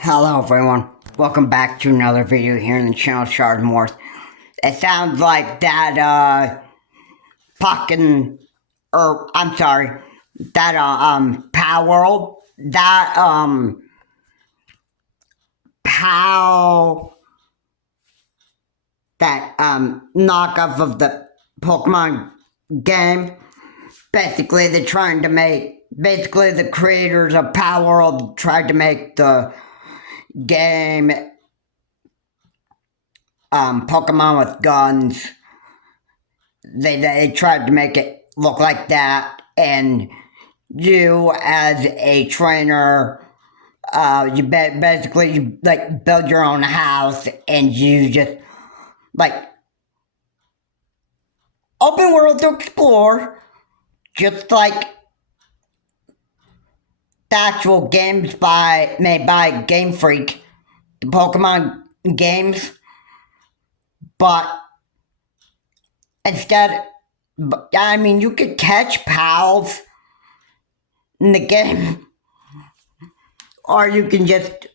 Hello everyone, welcome back to another video here in the channel Shard Wars. It sounds like that fucking, or I'm sorry, that Palworld, that Pal, that knockoff of the Pokemon game. Basically they're trying to make, basically the creators of Palworld tried to make the game Pokemon with guns. They tried to make it look like that, and you as a trainer, basically you like build your own house, and you just like open world to explore, just like the actual games made by Game Freak, the Pokemon games, but instead, I mean, you could catch pals in the game, or you can just,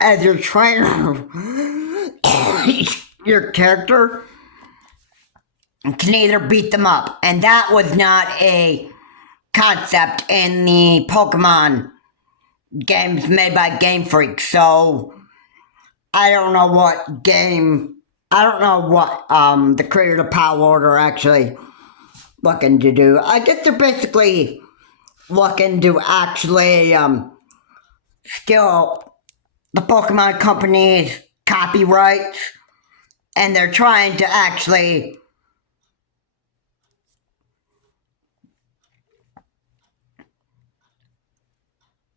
as your trainer, your character can either beat them up, and that was not a concept in the Pokemon games made by Game Freak, so I don't know what the creator of Palworld are actually looking to do. I guess they're basically looking to actually steal the Pokemon company's copyrights, and they're trying to actually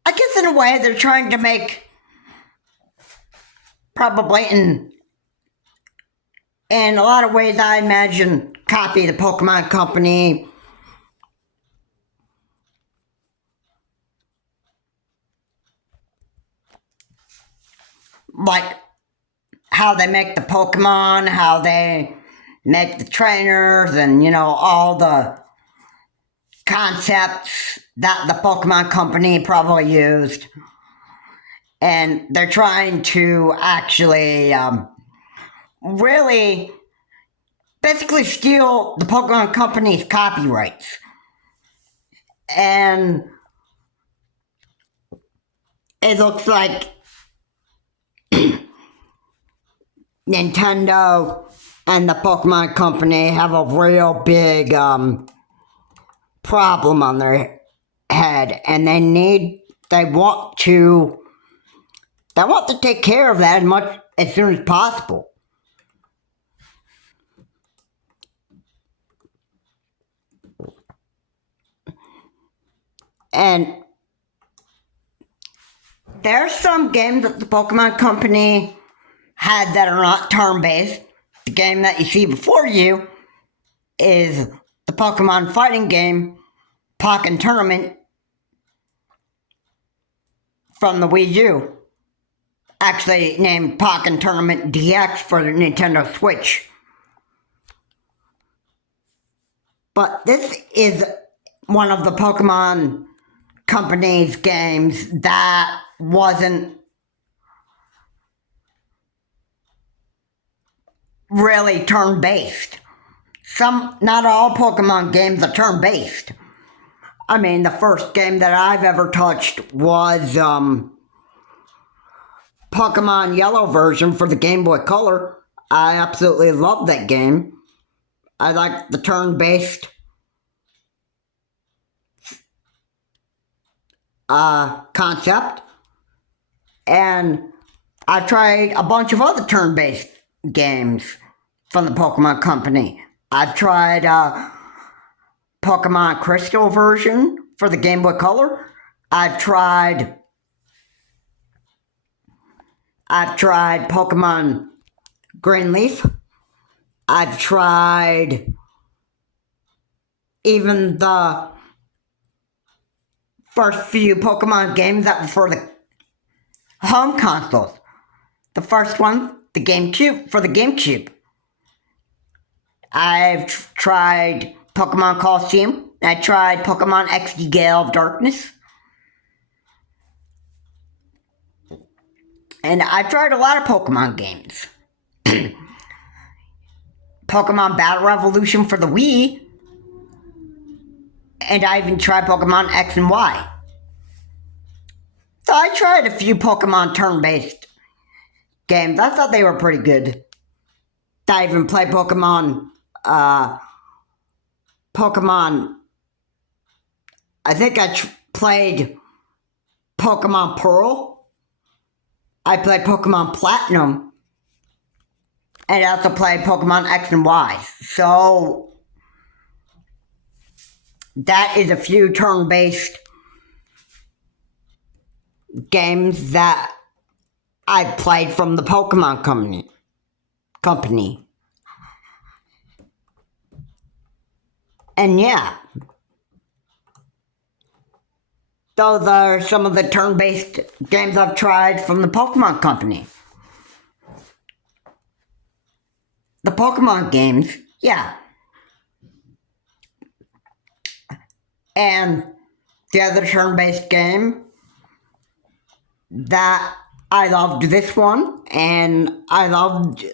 I guess in a way they're trying to make probably in a lot of ways I imagine copy the Pokemon company. Like how they make the Pokemon, how they make the trainers, and all the concepts that the Pokemon company probably used. And they're trying to actually really basically steal the Pokemon company's copyrights. And it looks like Nintendo and the Pokemon company have a real big problem on their head, and they want to take care of that as soon as possible. And there's some games that the Pokemon company had that are not turn-based. The game that you see before you is the Pokemon fighting game, Pokken Tournament, from the Wii U. Actually named Pokken Tournament DX for the Nintendo Switch. But this is one of the Pokemon company's games that wasn't really turn-based. Not all Pokemon games are turn-based. I mean, the first game that I've ever touched was Pokemon Yellow version for the Game Boy Color. I absolutely love that game. I like the turn-based concept. And I've tried a bunch of other turn-based games from the Pokemon company. I've tried Pokemon Crystal version for the Game Boy Color. I've tried Pokemon Green Leaf. I've tried even the first few Pokemon games that were for the home consoles. The first one, the GameCube, for the GameCube. I've tried Pokemon Colosseum. I tried Pokemon XD Gale of Darkness. And I've tried a lot of Pokemon games. Pokemon Battle Revolution for the Wii, and I even tried Pokemon X and Y. So I tried a few Pokemon turn-based games. I thought they were pretty good. I even played Pokemon, I think I played Pokemon Pearl. I played Pokemon Platinum. And I also played Pokemon X and Y. So that is a few turn-based games that I played from the Pokemon company. And yeah, those are some of the turn-based games I've tried from the Pokemon company. The Pokemon games, yeah. And the other turn-based game that I loved this one, and I loved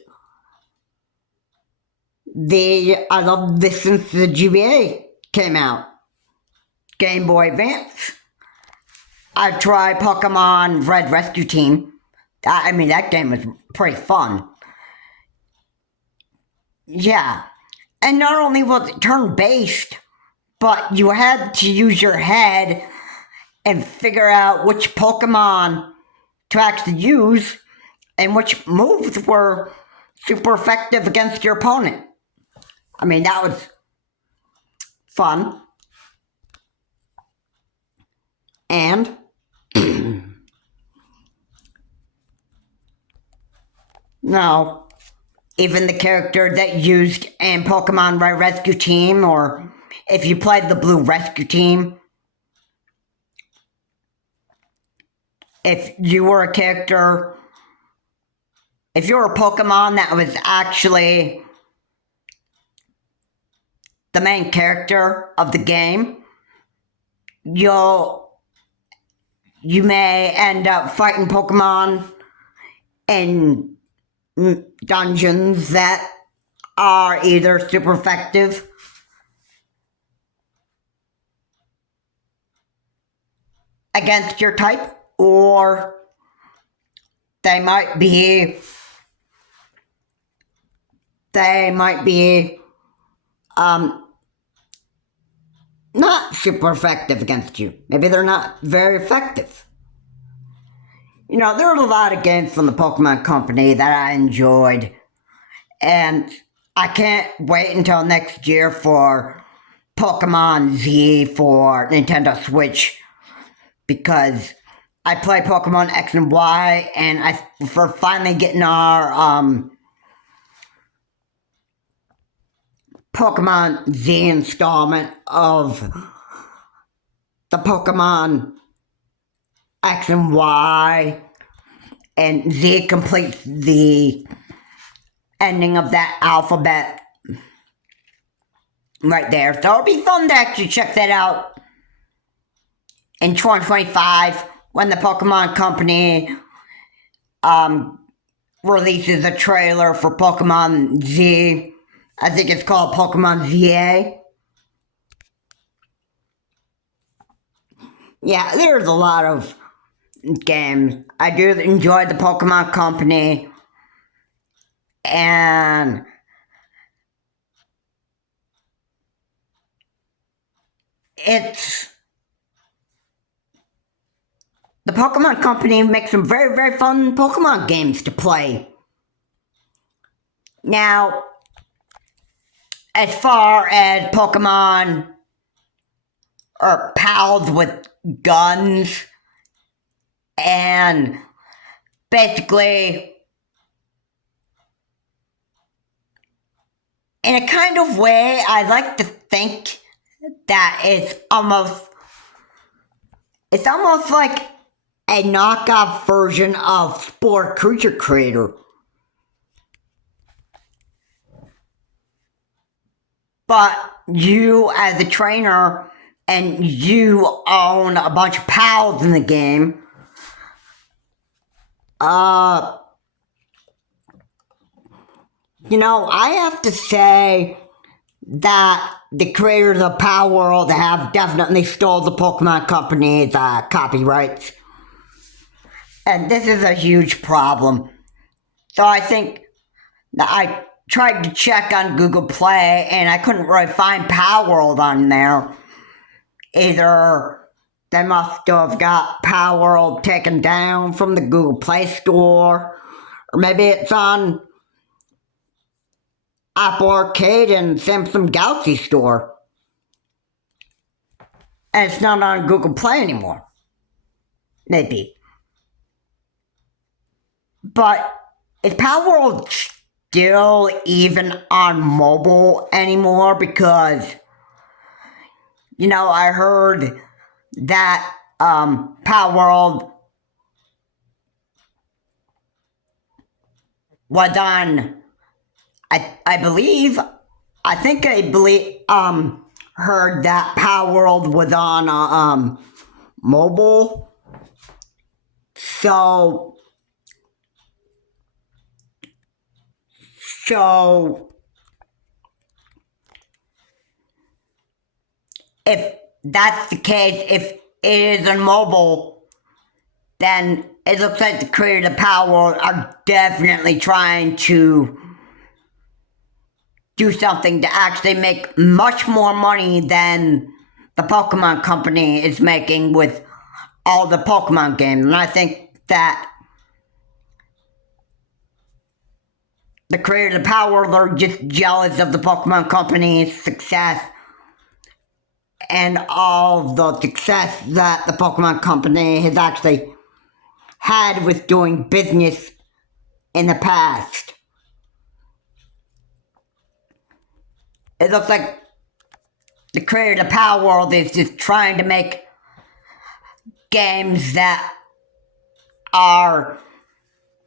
this since the GBA came out. Game Boy Advance. I've tried Pokemon Red Rescue Team. I mean, that game was pretty fun. Yeah. And not only was it turn-based, but you had to use your head and figure out which Pokemon to actually use and which moves were super effective against your opponent. I mean, that was fun. And no, even the character that used in Pokemon Red Rescue Team, or if you played the Blue Rescue Team, if you were a character, if you were a Pokemon that was actually the main character of the game, you may end up fighting Pokemon in dungeons that are either super effective against your type, or they might be not super effective against you. Maybe they're not very effective. You know, there are a lot of games from the Pokemon Company that I enjoyed, and I can't wait until next year for Pokemon Z for Nintendo Switch, because I play Pokemon X and Y, and for finally getting our Pokemon Z installment of the Pokemon X and Y, and Z completes the ending of that alphabet right there. So it'll be fun to actually check that out in 2025 when the Pokemon Company releases a trailer for Pokemon Z. I think it's called Pokemon ZA. Yeah, there's a lot of games. I do enjoy the Pokemon Company, and the Pokemon Company makes some very, very fun Pokemon games to play. Now, as far as Pokemon or pals with guns, and basically, in a kind of way, I like to think that it's almost like a knockoff version of Spore Creature Creator. But you, as a trainer, and you own a bunch of pals in the game, Uh, I have to say that the creators of Palworld have definitely stole the Pokemon Company's copyrights. And this is a huge problem. So I think that I tried to check on Google Play and I couldn't really find Palworld on there. Either they must have got Palworld taken down from the Google Play Store, or maybe it's on Apple Arcade and Samsung Galaxy Store. And it's not on Google Play anymore. Maybe. But is Palworld still even on mobile anymore? Because, I heard that Palworld was on, I believe, heard that Palworld was on mobile. So if that's the case, if it is on mobile, then it looks like the creators of Palworld are definitely trying to do something to actually make much more money than the Pokemon Company is making with all the Pokemon games. And I think that the creators of Palworld are just jealous of the Pokemon Company's success and all the success that the Pokemon Company has actually had with doing business in the past. It looks like the creator of Palworld is just trying to make games that are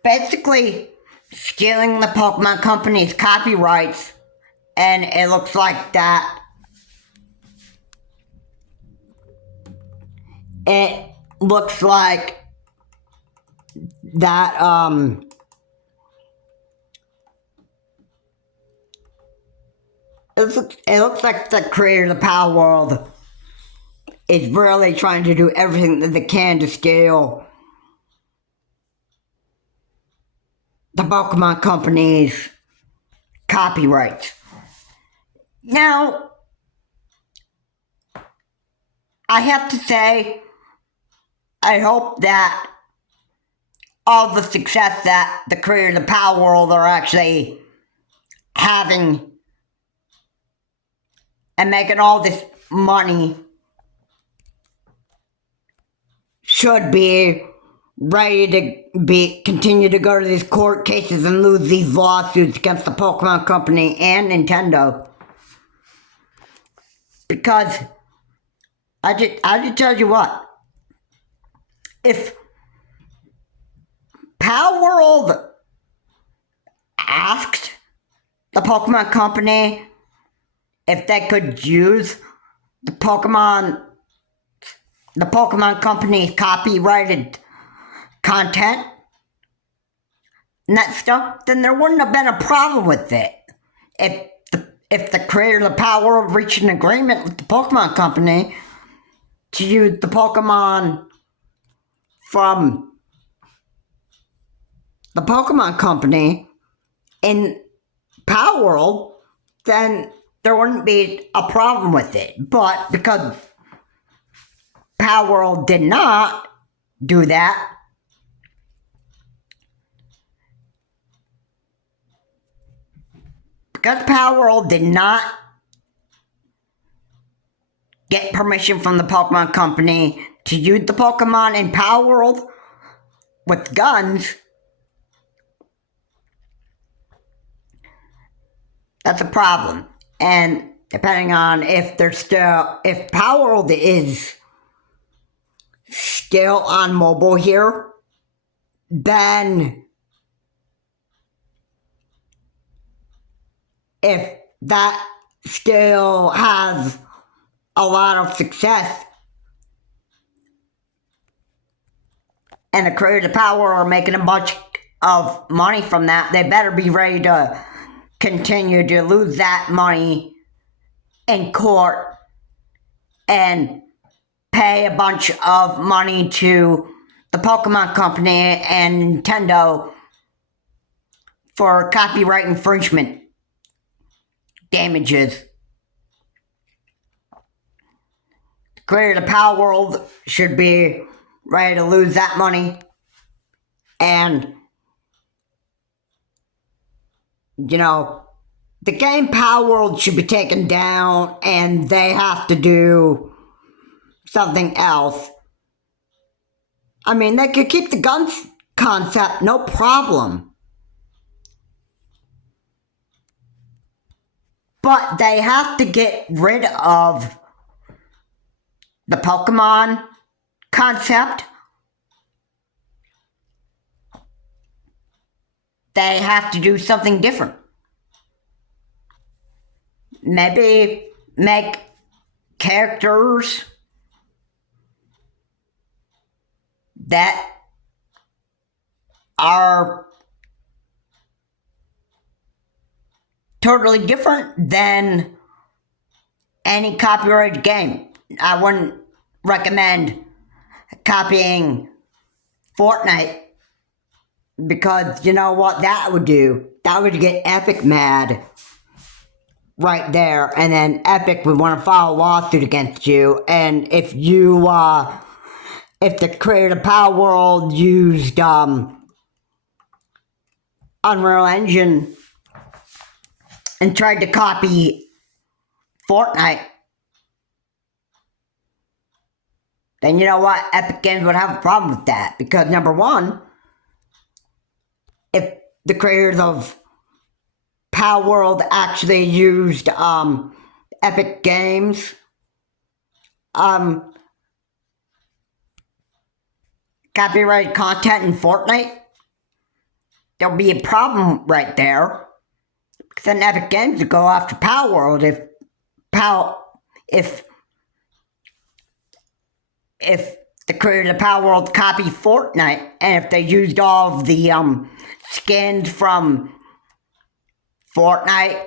basically stealing the Pokemon Company's copyrights, and it looks like that it looks like the creator of Palworld is really trying to do everything that they can to scale the Pokemon Company's copyrights. Now, I have to say, I hope that all the success that the creators of Palworld are actually having and making all this money should be ready to continue to go to these court cases and lose these lawsuits against the Pokemon Company and Nintendo. Because I just tell you what, if Palworld asked the Pokemon Company if they could use the Pokemon Company's copyrighted content and that stuff, then there wouldn't have been a problem with it. If the creator of Palworld reached an agreement with the Pokemon Company to use the Pokemon from the Pokemon Company in Palworld, then there wouldn't be a problem with it. But because Palworld did not do that, because Palworld did not get permission from the Pokemon Company to use the Pokemon in Palworld with guns, that's a problem. And depending on if Palworld is still on mobile here, then if that still has a lot of success, and the creators of Palworld are making a bunch of money from that, they better be ready to continue to lose that money in court and pay a bunch of money to the Pokemon Company and Nintendo for copyright infringement damages. The creator of Palworld should be ready to lose that money, and the game Palworld should be taken down, and they have to do something else. I mean, they could keep the guns concept, no problem. But they have to get rid of the Pokemon concept. They have to do something different. Maybe make characters that are totally different than any copyrighted game. I wouldn't recommend copying Fortnite, because you know what that would do? That would get Epic mad right there, and then Epic would want to file a lawsuit against you. And if the creator of Palworld used Unreal Engine and tried to copy Fortnite, then you know what? Epic Games would have a problem with that, because number one, if the creators of Palworld actually used Epic Games copyrighted content in Fortnite, there'll be a problem right there. Because then Epic Games would go after Palworld if the creators of Palworld copy Fortnite, and if they used all of the skins from Fortnite,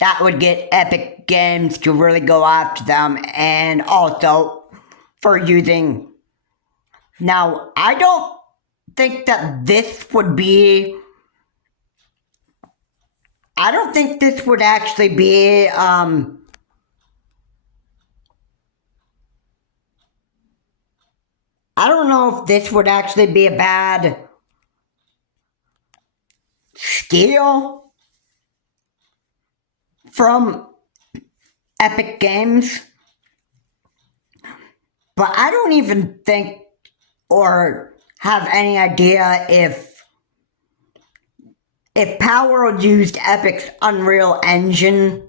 that would get Epic Games to really go after them, and also for using. Now, I don't think that this would be. I don't think this would actually be. I don't know if this would actually be a bad steal from Epic Games, but I don't even think or have any idea if Palworld used Epic's Unreal Engine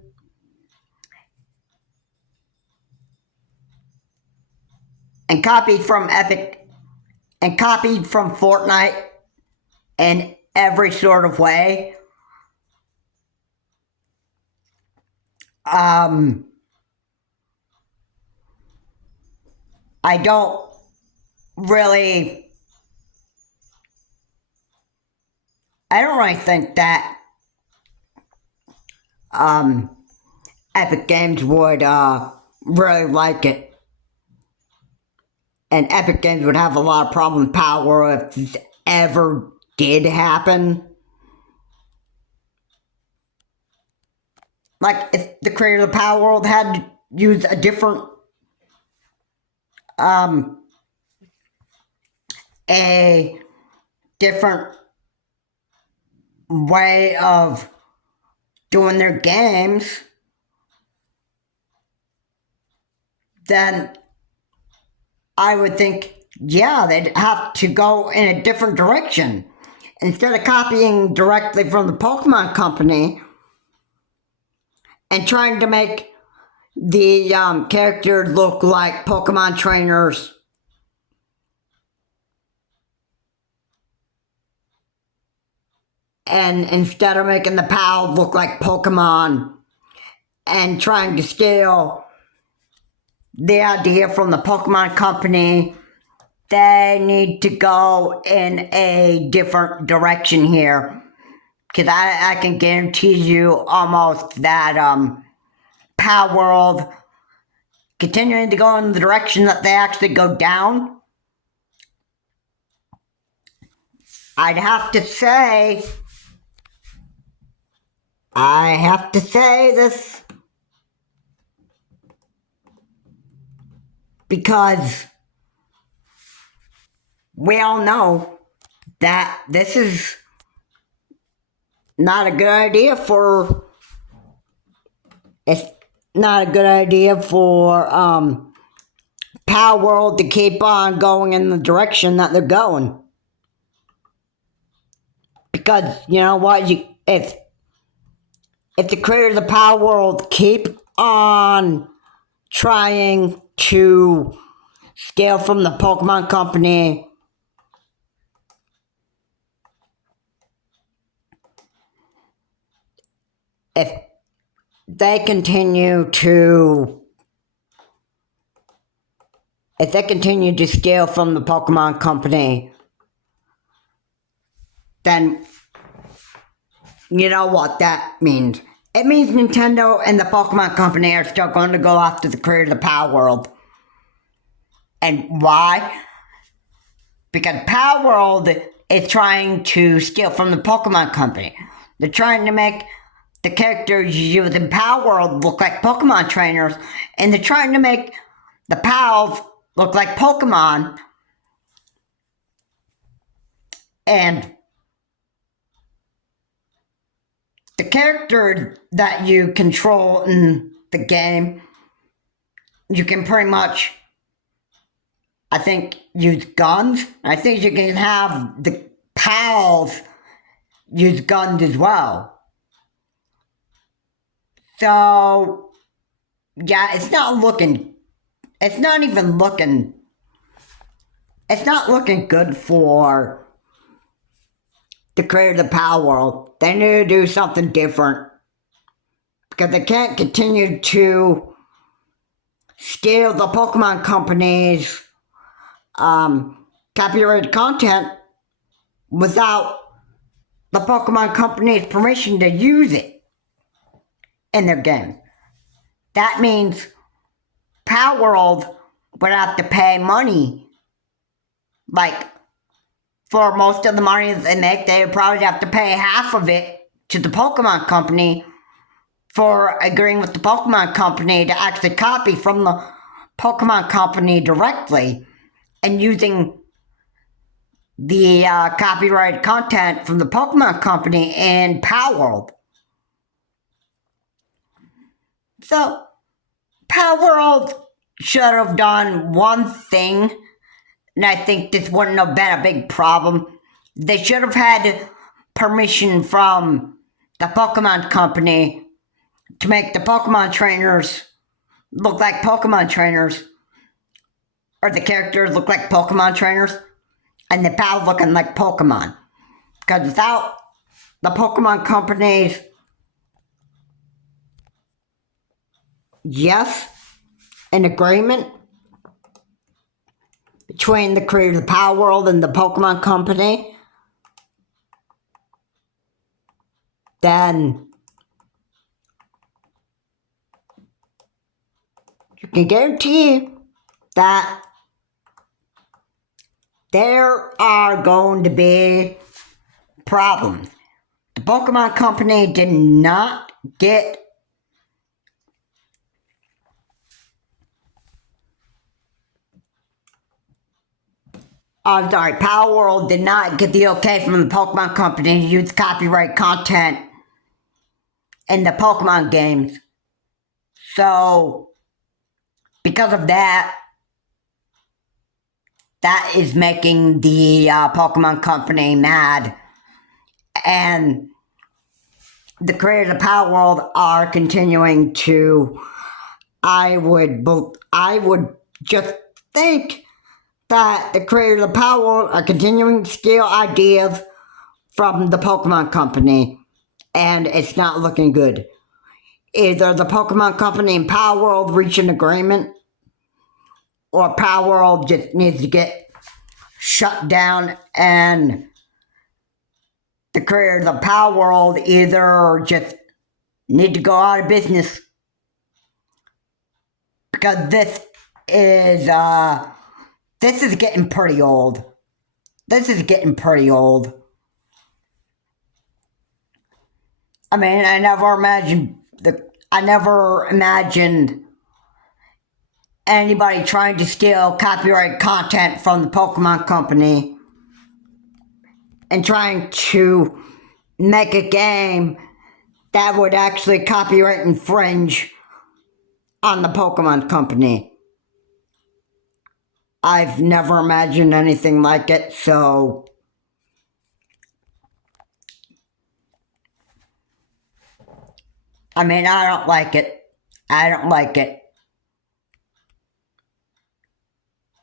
and copied from Epic and copied from Fortnite in every sort of way. I don't really think that Epic Games would really like it. And Epic Games would have a lot of problem with Palworld if this ever did happen. Like, if the creator of Palworld had to use a different way of doing their games, then I would think, yeah, they'd have to go in a different direction. Instead of copying directly from the Pokemon Company and trying to make the characters look like Pokemon trainers, and instead of making the pals look like Pokemon, and trying to steal the idea from the Pokemon Company they need to go in a different direction here. Because I can guarantee you almost that Palworld continuing to go in the direction that they actually go down. I have to say this because we all know that this is not a good idea for Palworld to keep on going in the direction that they're going. Because you know what, if the creators of Palworld keep on trying to steal from the Pokemon Company, if they continue to steal from the Pokemon Company, then you know what that means. It means Nintendo and the Pokemon Company are still going to go after the creator of the Palworld. And why? Because Palworld is trying to steal from the Pokemon Company. They're trying to make the characters used in Palworld look like Pokemon trainers, and they're trying to make the Pals look like Pokemon. And the character that you control in the game, you can pretty much, I think, use guns. I think you can have the Pals use guns as well. So, yeah, it's not looking good for the creator of the Palworld. They need to do something different. Because they can't continue to steal the Pokemon Company's copyrighted content without the Pokemon Company's permission to use it in their games. That means Palworld would have to pay money. Like, for most of the money that they make, they would probably have to pay half of it to the Pokemon Company for agreeing with the Pokemon Company to actually copy from the Pokemon Company directly and using the copyrighted content from the Pokemon Company in Palworld. So, Palworld should have done one thing, and I think this wouldn't have been a big problem. They should have had permission from the Pokemon Company to make the Pokemon trainers look like Pokemon trainers, or the characters look like Pokemon trainers, and the pals looking like Pokemon. Because without the Pokemon Company's an agreement between the creator of the Palworld and the Pokemon Company, then you can guarantee that there are going to be problems. The Pokemon Company did not get Palworld did not get the okay from the Pokemon Company to use copyright content in the Pokemon games. So, because of that, that is making the Pokemon Company mad. And the creators of Palworld are continuing to, I would just think that the creators of Palworld are continuing to steal ideas from the Pokemon Company, and it's not looking good. Either the Pokemon Company and Palworld reach an agreement, or Palworld just needs to get Shutdown and the creators of Palworld either just need to go out of business, because is this is getting pretty old. This is getting pretty old. I mean, I never imagined anybody trying to steal copyright content from the Pokemon Company and trying to make a game that would actually copyright infringe on the Pokemon Company. I've never imagined anything like it, so I mean, I don't like it. I don't like it.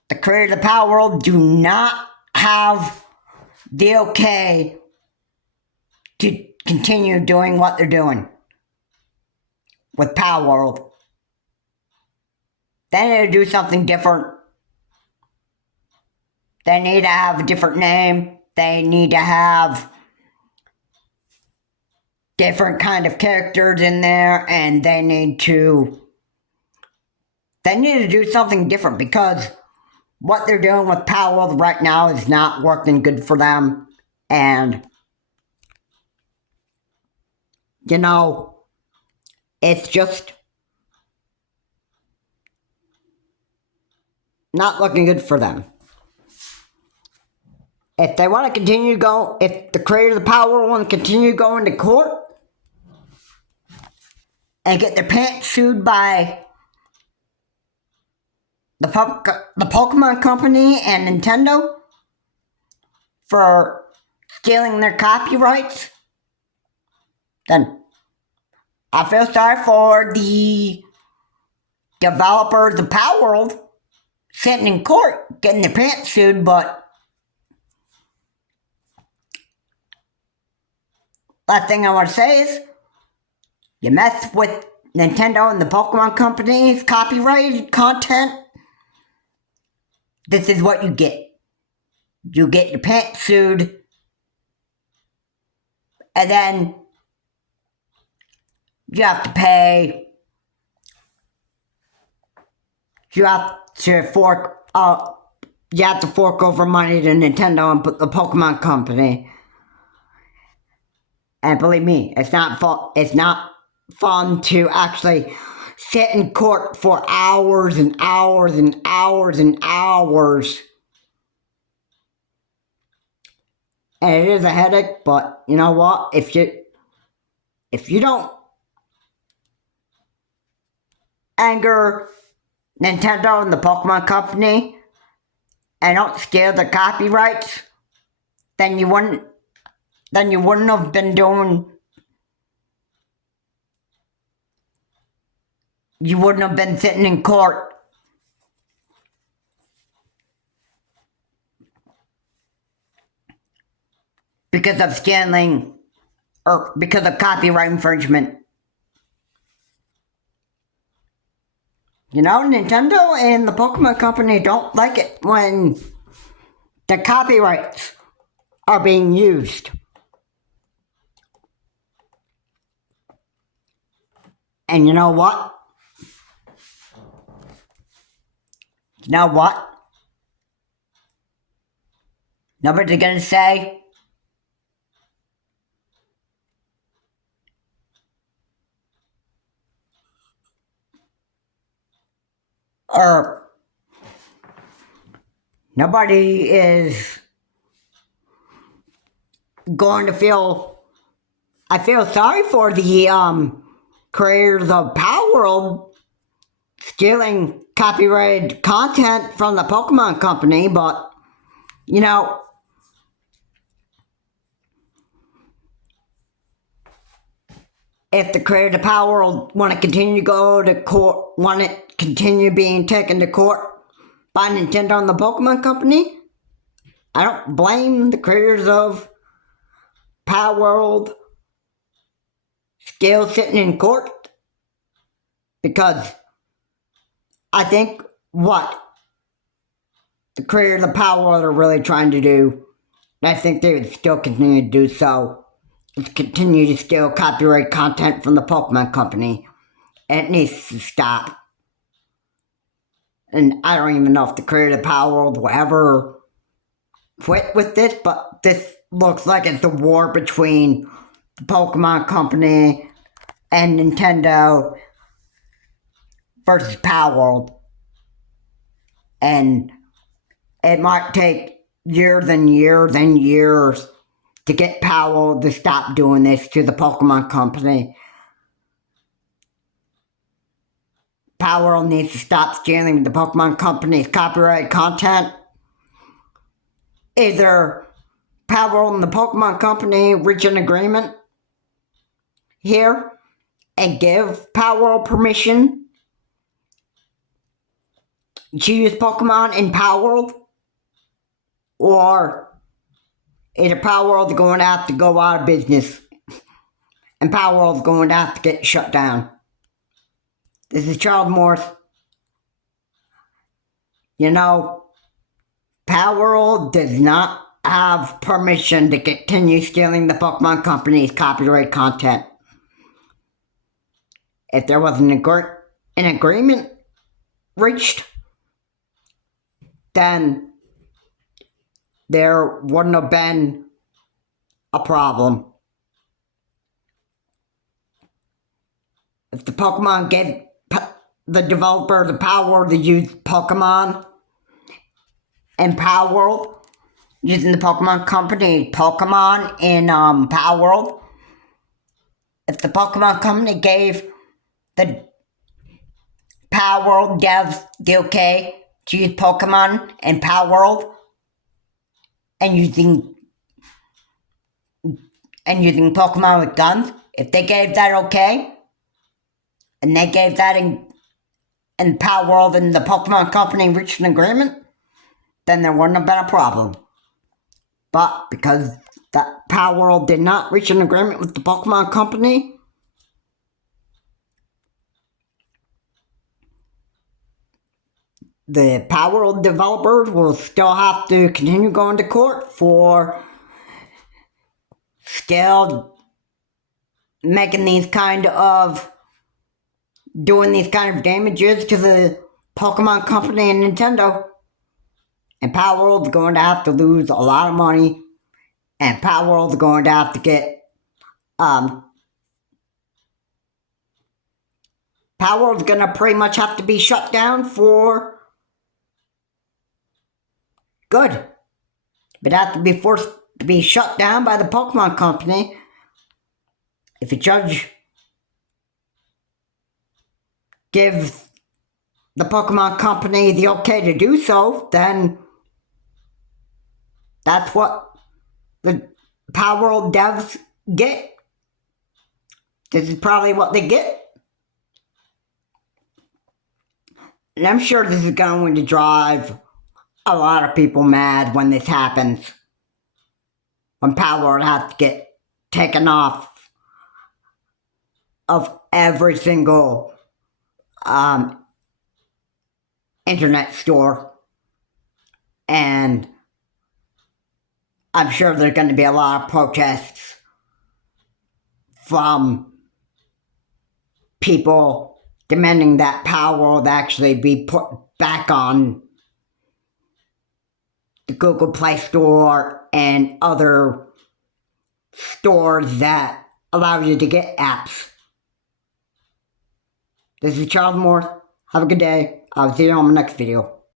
The creators of Palworld do not have the okay to continue doing what they're doing with Palworld. They need to do something different. They need to have a different name. They need to have different kind of characters in there, and they need to do something different, because what they're doing with Palworld right now is not working good for them. And you know, it's just not looking good for them. If they want to continue to go, if the creators of Palworld want to continue going to court and get their pants sued by the Pokemon Company and Nintendo for stealing their copyrights, then I feel sorry for the developers of Palworld sitting in court getting their pants sued. But last thing I want to say is, you mess with Nintendo and the Pokemon Company's copyrighted content, this is what you get. You get your pants sued, and then you have to pay. You have to fork over money to Nintendo and the Pokemon Company. And believe me, it's not fun to actually sit in court for hours and hours and hours and hours. And it is a headache, but you know what? If you don't anger Nintendo and the Pokemon Company and don't steal the copyrights, then you wouldn't have been doing. You wouldn't have been sitting in court because of stealing or because of copyright infringement. You know, Nintendo and the Pokemon Company don't like it when the copyrights are being used. And you know what? Nobody's gonna say or nobody is going to feel. I feel sorry for the creators of Palworld stealing copyrighted content from the Pokemon Company, but you know, if the creators of Palworld want to continue to go to court, want to continue being taken to court by Nintendo and the Pokemon Company, I don't blame the creators of Palworld still sitting in court, because I think the creators of Palworld are really trying to do, and I think they would still continue to do so, is continue to steal copyright content from the Pokemon Company. And it needs to stop. And I don't even know if the creator of Palworld will ever quit with this, but this looks like it's a war between the Pokemon Company and Nintendo versus Palworld. And it might take years and years and years to get Palworld to stop doing this to the Pokemon Company. Palworld needs to stop stealing the Pokemon Company's copyright content. Either Palworld and the Pokemon Company reach an agreement here and give Palworld permission to use Pokemon in Palworld, or either Palworld's going to have to go out of business and Palworld's going to have to get shut down. This is Charles Morse. You know, Palworld does not have permission to continue stealing the Pokemon Company's copyright content. If there was an agreement reached, then there wouldn't have been a problem. If the Pokemon gave the developer the power to use Pokemon in Palworld, using the Pokemon Company Pokemon in Palworld, if the Pokemon Company gave the Palworld devs the okay to use Pokemon in Palworld and using Pokemon with guns, if they gave that okay, and they gave that in Palworld and the Pokemon Company reached an agreement, then there wouldn't have been a problem. But because that Palworld did not reach an agreement with the Pokemon Company, the Palworld developers will still have to continue going to court for still making these kind of, doing these kind of damages to the Pokemon Company and Nintendo. And Palworld's going to have to lose a lot of money, and Palworld's going to have to get, Palworld's going to pretty much have to be shut down for good. But have to be forced to be shut down by the Pokemon Company. If a judge gives the Pokemon Company the okay to do so, then that's what the Palworld devs get. This is probably what they get. And I'm sure this is going to drive a lot of people mad when this happens. When Palworld has to get taken off of every single internet store. And I'm sure there's going to be a lot of protests from people demanding that Palworld actually be put back on the Google Play Store and other stores that allow you to get apps. This is Charles Moore. Have a good day. I'll see you on my next video.